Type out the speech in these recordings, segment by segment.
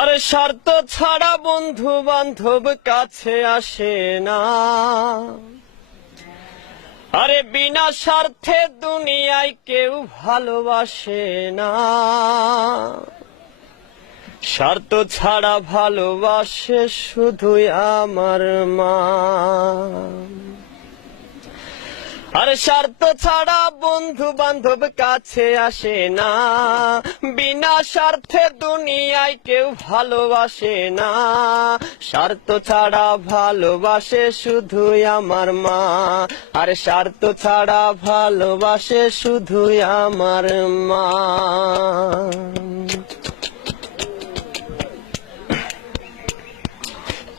আরে স্বার্থ ছাড়া বন্ধু বান্ধব কাছে আসে না। আরে বিনা স্বার্থে দুনিয়ায় কেউ ভালোবাসে না। স্বার্থ ছাড়া ভালোবাসে শুধুই আমার মা। আরে স্বার্থ ছাড়া বন্ধু বান্ধব কাছে আসে না। বিনা স্বার্থে দুনিয়ায় কেউ ভালোবাসে না। স্বার্থ ছাড়া ভালোবাসে শুধুই আমার মা। আরে স্বার্থ ছাড়া ভালোবাসে শুধুই আমার মা।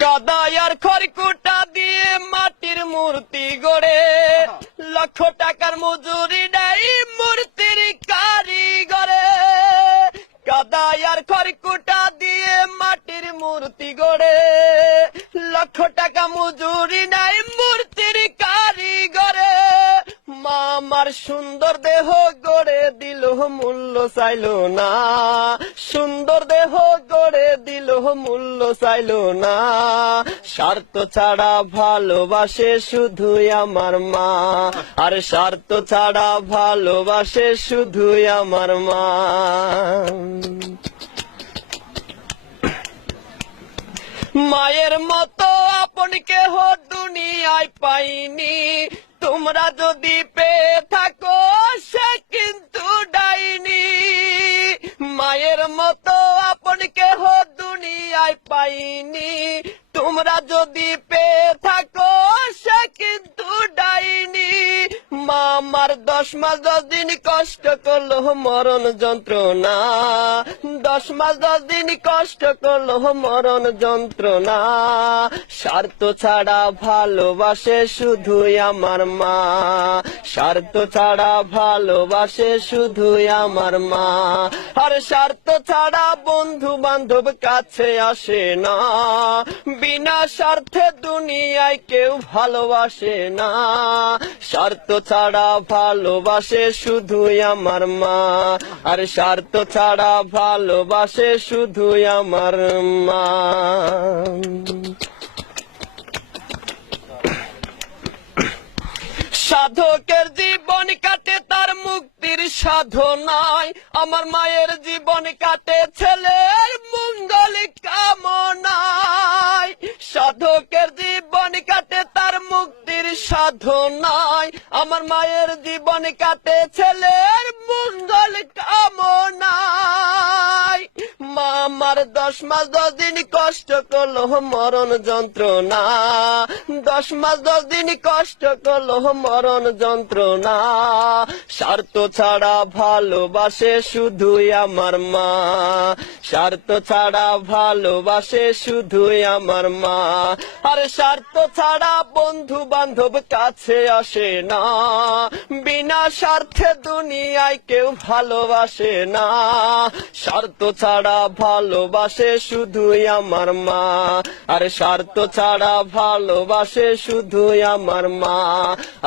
কাদায় আর খড়কুটা দিয়ে মাটির মূর্তি গড়ে, লক্ষ টাকার মজুরি নেই মূর্তির কারিগরে। কাদায় আর খড়কুটা দিয়ে মাটির মূর্তি গড়ে, লক্ষ টাকা মজুরি নেই মূর্তির কারিগরে। মা আমার সুন্দর দেহ গড়ে দিল মূল্য চাইল না। সুন্দর দেহ গড়ে দিল মূল্য চাইল না। স্বার্থ ছাড়া ভালোবাসে শুধুই আমার মা। আর স্বার্থ ছাড়া ভালোবাসে শুধুই আমার মা। মায়ের মতো আপন কেহ দুনিয়ায় পাইনি। তোমরা যদি পেয়ে থাকো সে কিন্তু ডাইনি। মায়ের মতো আপন কেহ দুনিয়ায় পাইনি। তোমরা যদি পেয়ে থাকো সে কিন্তু ডাইনি। মা আমার 10 মাস 10 দিন কষ্ট করলো মরণ যন্ত্রণা। 10 মাস 10 দিন কষ্ট করলো মরণ যন্ত্রণা। স্বার্থ ছাড়া ভালোবাসে শুধুই আমার মা। স্বার্থ ছাড়া ভালোবাসে শুধুই আমার মা। আর স্বার্থ ছাড়া বন্ধু বান্ধব কাছে আসে না। বিনা স্বার্থে দুনিয়ায় কেউ ভালোবাসে না। স্বার্থ ছাড়া ভালোবাসে শুধুই আমার মা। আর স্বার্থ ছাড়া ভালোবাসে শুধুই আমার মা। সাধকের জীবন কাটে তার মুক্তির সাধনায়। আমার মায়ের জীবন কাটে ছেলের মঙ্গল কামনায়। সাধকের জীবন কাটে তার মুক্তির সাধনায়। আমার মায়ের জীবন কাটে ছেলের মঙ্গল কামনায়। মা আমার 10 মাস 10 দিন কষ্ট করলো মরণ যন্ত্রণা। 10 মাস 10 দিন কষ্ট করলো মরণ যন্ত্রণা। স্বার্থ ছাড়া ভালোবাসে শুধুই আমার মা। স্বার্থ ছাড়া ভালোবাসে শুধুই আমার মা। আর স্বার্থ ছাড়া বন্ধু বান্ধব কাছে আসে না। বিনা স্বার্থে দুনিয়ায় কেউ ভালোবাসে না। স্বার্থ ছাড়া ভালোবাসে শুধুই আমার মা। আর স্বার্থ ছাড়া ভালোবাসে শুধুই আমার মা।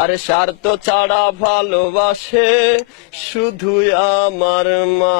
আর স্বার্থ ছাড়া ভালোবাসে শুধুই আমার মা।